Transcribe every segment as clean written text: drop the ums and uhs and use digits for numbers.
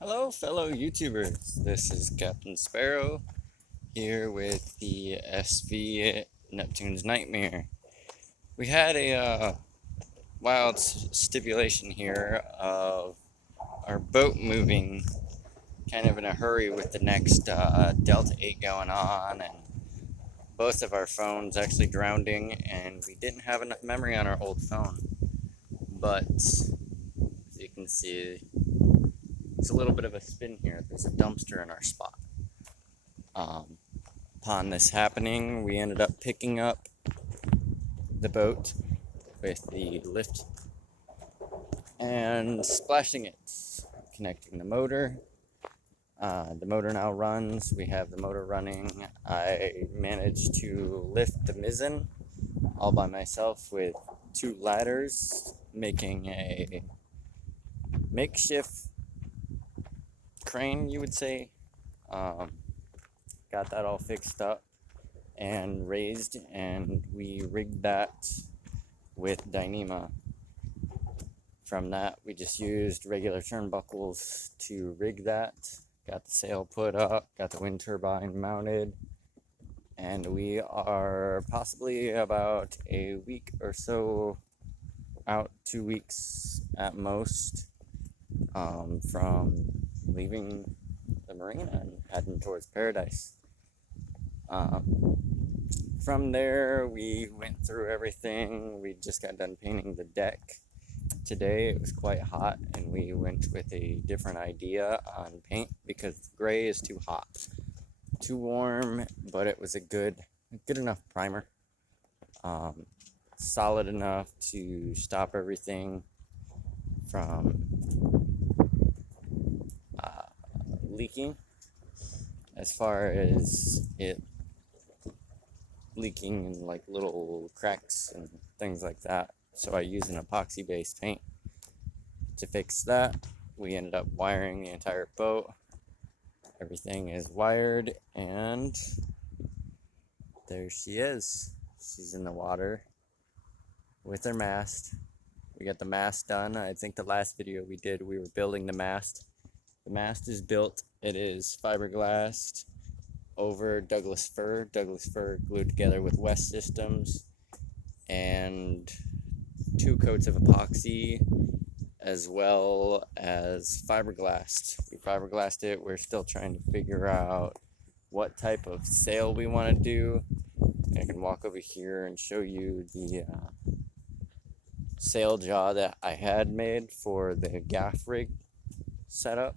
Hello, fellow YouTubers. This is Captain Sparrow here with the SV Neptune's Nightmare. We had a wild stipulation here of our boat moving kind of in a hurry with the next Delta 8 going on, and both of our phones actually grounding, and we didn't have enough memory on our old phone. But as you can see, it's a little bit of a spin here. There's a dumpster in our spot. Um, Upon this happening, we ended up picking up the boat with the lift and splashing it, connecting the motor. The motor now runs. We have the motor running. I managed to lift the mizzen all by myself with two ladders, making a makeshift crane, you would say. Got that all fixed up and raised, and we rigged that with Dyneema. From that, we just used regular turnbuckles to rig that. Got the sail put up, got the wind turbine mounted, and we are possibly about a week or so out, 2 weeks at most, from leaving the marina and heading towards Paradise. From there, we went through everything. We just got done painting the deck. Today it was quite hot, and we went with a different idea on paint because gray is too hot, too warm, but it was a good enough primer, solid enough to stop everything from leaking. As far as it leaking in like little cracks and things like that, so I used an epoxy based paint to fix that. We ended up wiring the entire boat. Everything is wired, and there she is. She's in the water with her mast. We got the mast done. I think the last video we did, we were building the mast. The mast is built. It is fiberglassed over Douglas fir glued together with West Systems, and 2 coats of epoxy, as well as fiberglassed. We fiberglassed it. We're still trying to figure out what type of sail we want to do. I can walk over here and show you the sail jaw that I had made for the gaff rig setup.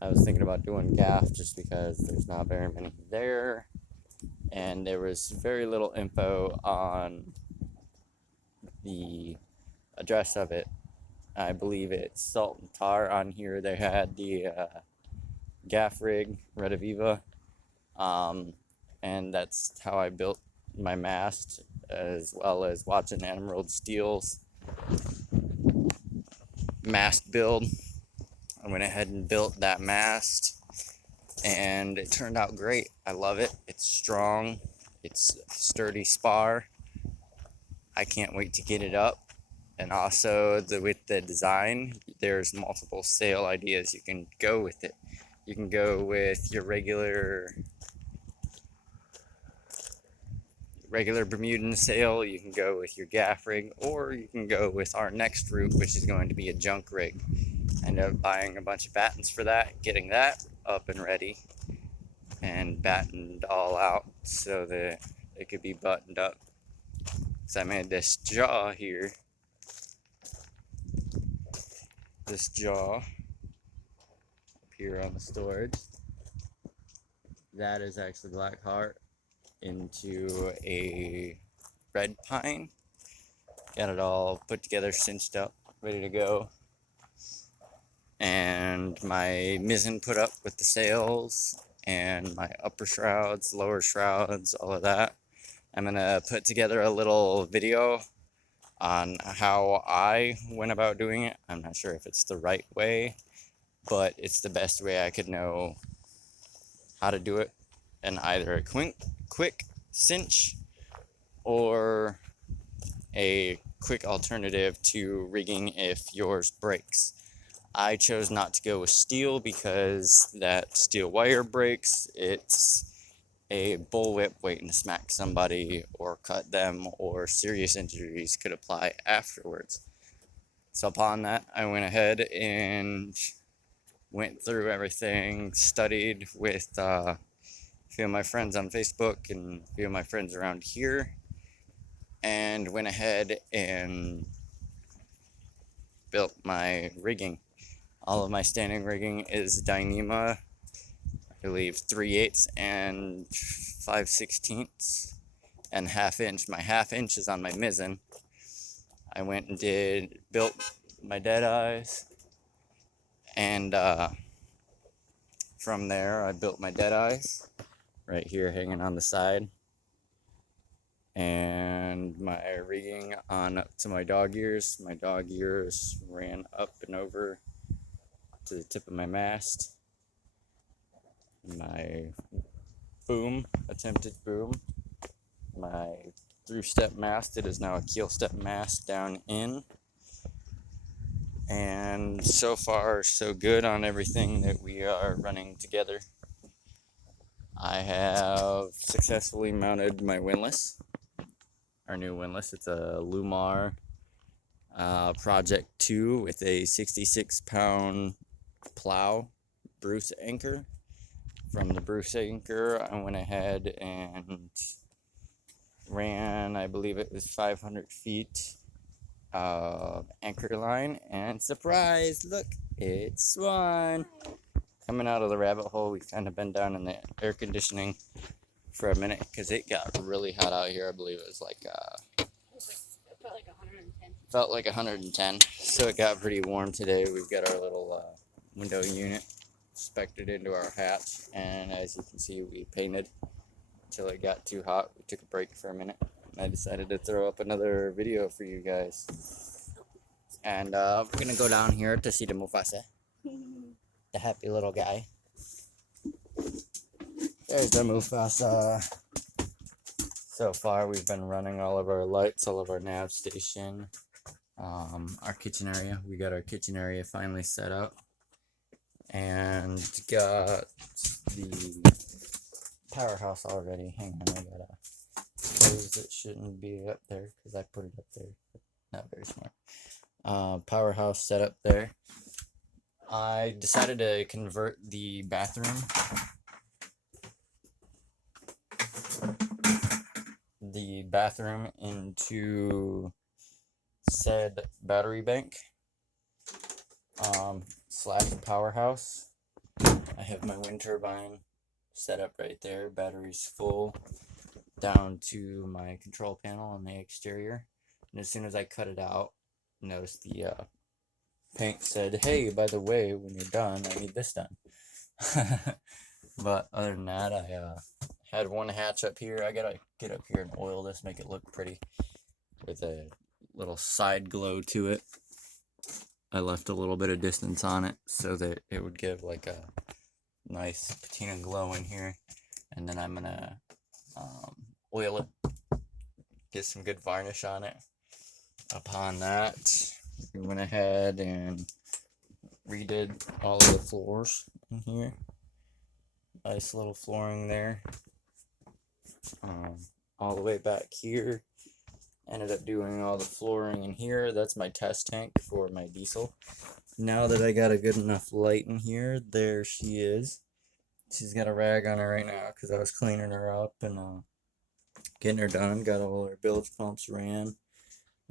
I was thinking about doing gaff just because there's not very many there, and there was very little info on the address of it. I believe it's Salt and Tar on here. They had the gaff rig, Rediviva, and that's how I built my mast, as well as watching Emerald Steel's mast build. I went ahead and built that mast, and it turned out great. I love it. It's strong. It's a sturdy spar. I can't wait to get it up. And also, with the design, there's multiple sail ideas you can go with it. You can go with your regular Bermudan sail, you can go with your gaff rig, or you can go with our next route, which is going to be a junk rig. I ended up buying a bunch of battens for that, getting that up and ready, and battened all out so that it could be buttoned up. So I made this jaw here. This jaw up here on the storage. That is actually Black Heart into a red pine. Got it all put together, cinched up, ready to go. And my mizzen put up with the sails, and my upper shrouds, lower shrouds, all of that. I'm gonna put together a little video on how I went about doing it. I'm not sure if it's the right way, but it's the best way I could know how to do it, and either a quick cinch or a quick alternative to rigging if yours breaks. I chose not to go with steel because that steel wire breaks. It's a bullwhip waiting to smack somebody or cut them, or serious injuries could apply afterwards. So upon that, I went ahead and went through everything, studied with a few of my friends on Facebook and a few of my friends around here, and went ahead and built my rigging. All of my standing rigging is Dyneema, I believe 3/8 and 5/16 and ½ inch. My ½ inch is on my mizzen. I went and built my dead eyes, and from there I built my dead eyes right here hanging on the side, and my rigging on up to my dog ears. My dog ears ran up and over to the tip of my mast. My boom, attempted boom, my through step mast, it is now a keel step mast down in. And so far so good on everything that we are running together. I have successfully mounted my windlass, our new windlass. It's a Lumar Project 2 with a 66-pound plow Bruce anchor. From the Bruce anchor, I went ahead and ran, I believe it was 500 feet anchor line, and surprise, look, it swung. Coming out of the rabbit hole, we've kind of been down in the air conditioning for a minute because it got really hot out here. I believe it was like It felt like 110. felt like 110, so it got pretty warm today. We've got our little window unit spec'd into our hatch, and as you can see, we painted until it got too hot. We took a break for a minute, and I decided to throw up another video for you guys. And we're gonna go down here to see the Mufasa, the happy little guy. There's the Mufasa. So far, we've been running all of our lights, all of our nav station, our kitchen area. We got our kitchen area finally set up, and got the powerhouse already. Hang on, I gotta close it. Shouldn't be up there because I put it up there. Not very smart. Powerhouse set up there. I decided to convert the bathroom into said battery bank / powerhouse. I have my wind turbine set up right there, battery's full down to my control panel on the exterior, and as soon as I cut it out, notice the paint said, hey, by the way, when you're done, I need this done. But other than that, I had one hatch up here. I gotta get up here and oil this, make it look pretty with a little side glow to it. I left a little bit of distance on it so that it would give like a nice patina glow in here, and then I'm gonna oil it, get some good varnish on it. Upon that, we went ahead and redid all of the floors in here. Nice little flooring there. All the way back here, ended up doing all the flooring in here. That's my test tank for my diesel. Now that I got a good enough light in here, there she is. She's got a rag on her right now because I was cleaning her up and getting her done. Got all her bilge pumps ran.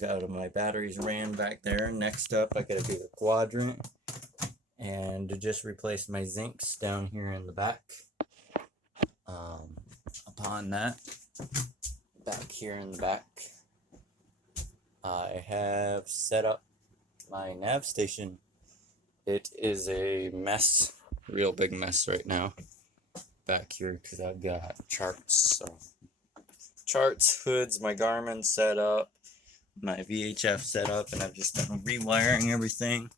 Got my batteries ran back there. Next up, I gotta do the quadrant and to just replace my zincs down here in the back. Upon that, back here in the back, I have set up my nav station. It is a mess, real big mess right now back here because I've got charts, hoods, my Garmin set up, my VHF set up, and I've just been rewiring everything,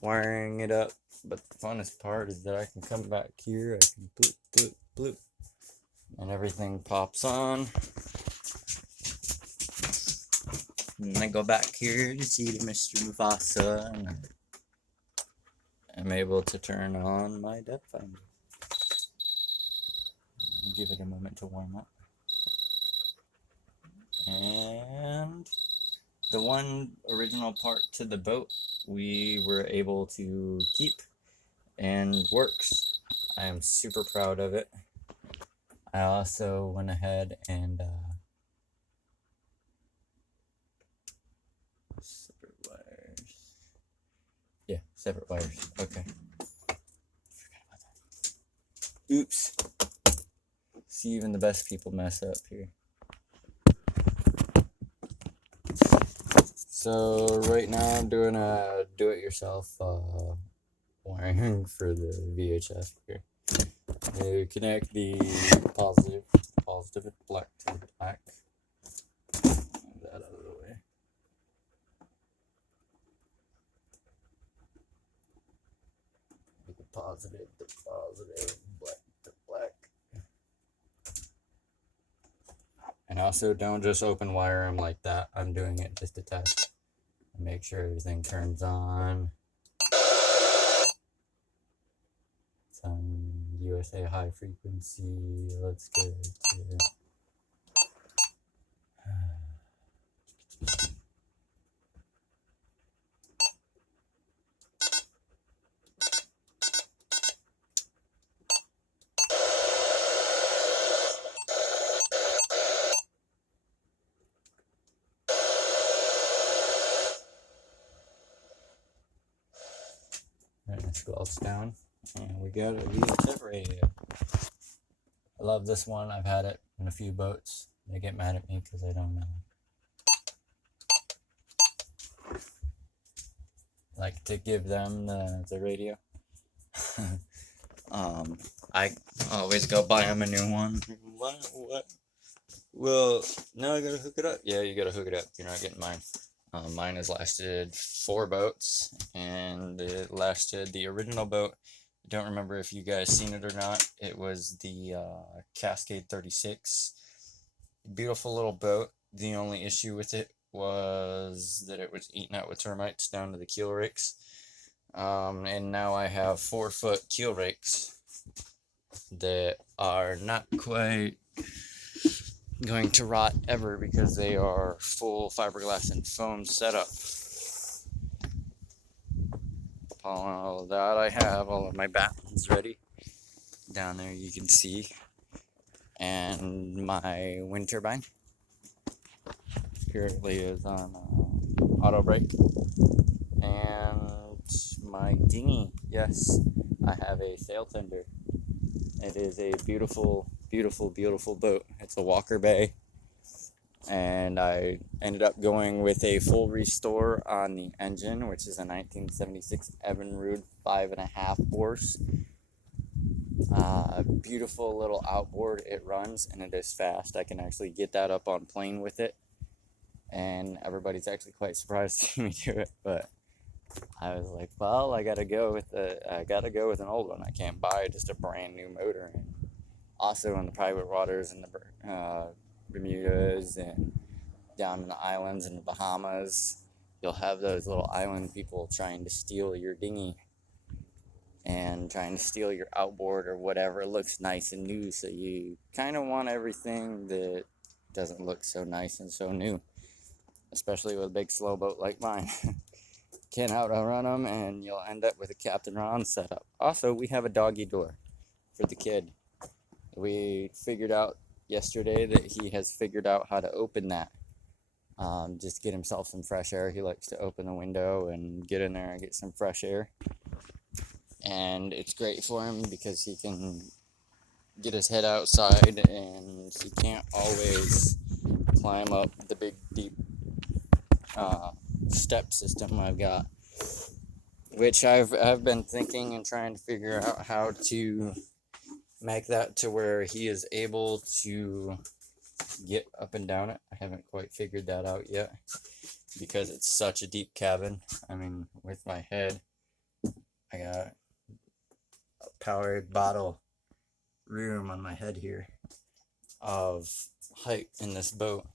wiring it up. But the funnest part is that I can come back here, I can bloop, bloop, bloop, and everything pops on. And I go back here to see the Mr. Mufasa, and I'm able to turn on my depth finder. Give it a moment to warm up. And the one original part to the boat we were able to keep and works. I am super proud of it. I also went ahead and separate wires. Yeah, separate wires. Okay. Forgot about that. Oops. See, even the best people mess up here. So right now I'm doing a do-it-yourself wiring for the VHF here. You connect the positive and black to the black. Move that out of the way. The positive, black to black. And also don't just open wire them like that. I'm doing it just to test and make sure everything turns on. It's on USA high frequency. Let's go to gloves down, and we got a VHF radio. I love this one. I've had it in a few boats. They get mad at me because I don't like to give them the radio. I always go buy them a new one. What? Well, now I gotta hook it up. Yeah, you gotta hook it up. You're not getting mine. Mine has lasted 4 boats, and it lasted the original boat. I don't remember if you guys seen it or not. It was the Cascade 36. Beautiful little boat. The only issue with it was that it was eaten out with termites down to the keel rakes. And now I have 4-foot keel rakes that are not quite going to rot ever because they are full fiberglass and foam setup. All of that, I have all of my battens ready. Down there you can see. And my wind turbine currently is on auto brake. And my dinghy, yes, I have a sail tender. It is a beautiful, beautiful, beautiful boat. It's a Walker Bay, and I ended up going with a full restore on the engine, which is a 1976 Evinrude 5.5 horse. Beautiful little outboard. It runs and it is fast. I can actually get that up on plane with it, and everybody's actually quite surprised to see me do it. But I was like, well, I gotta go with an old one. I can't buy just a brand new motor. And also in the private waters in the Bermudas and down in the islands in the Bahamas, you'll have those little island people trying to steal your dinghy and trying to steal your outboard or whatever. It looks nice and new, so you kind of want everything that doesn't look so nice and so new, especially with a big slow boat like mine. Can't outrun them, and you'll end up with a Captain Ron setup. Also, we have a doggy door for the kid. We figured out yesterday that he has figured out how to open that. Just get himself some fresh air. He likes to open the window and get in there and get some fresh air. And it's great for him because he can get his head outside, and he can't always climb up the big, deep step system I've got, which I've been thinking and trying to figure out how to make that to where he is able to get up and down it. I haven't quite figured that out yet because it's such a deep cabin. I mean, with my head, I got a powered bottle room on my head here of height in this boat,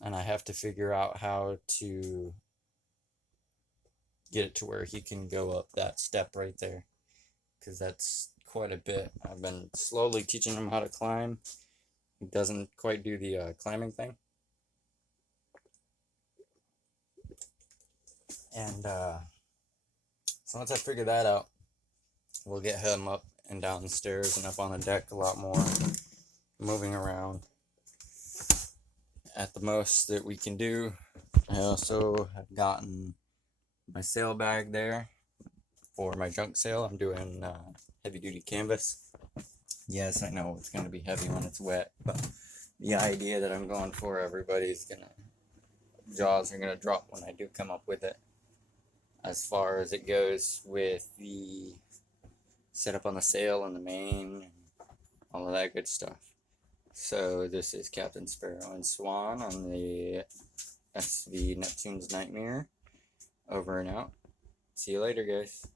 and I have to figure out how to get it to where he can go up that step right there, because that's quite a bit. I've been slowly teaching him how to climb. He doesn't quite do the climbing thing. And so once I figure that out, we'll get him up and down the stairs and up on the deck a lot more, moving around at the most that we can do. I also have gotten my sail bag there for my junk sail. I'm doing heavy duty canvas. Yes, I know it's going to be heavy when it's wet, but the idea that I'm going for, jaws are going to drop when I do come up with it. As far as it goes with the setup on the sail and the main, and all of that good stuff. So this is Captain Sparrow and Swan on the SV Neptune's Nightmare. Over and out. See you later, guys.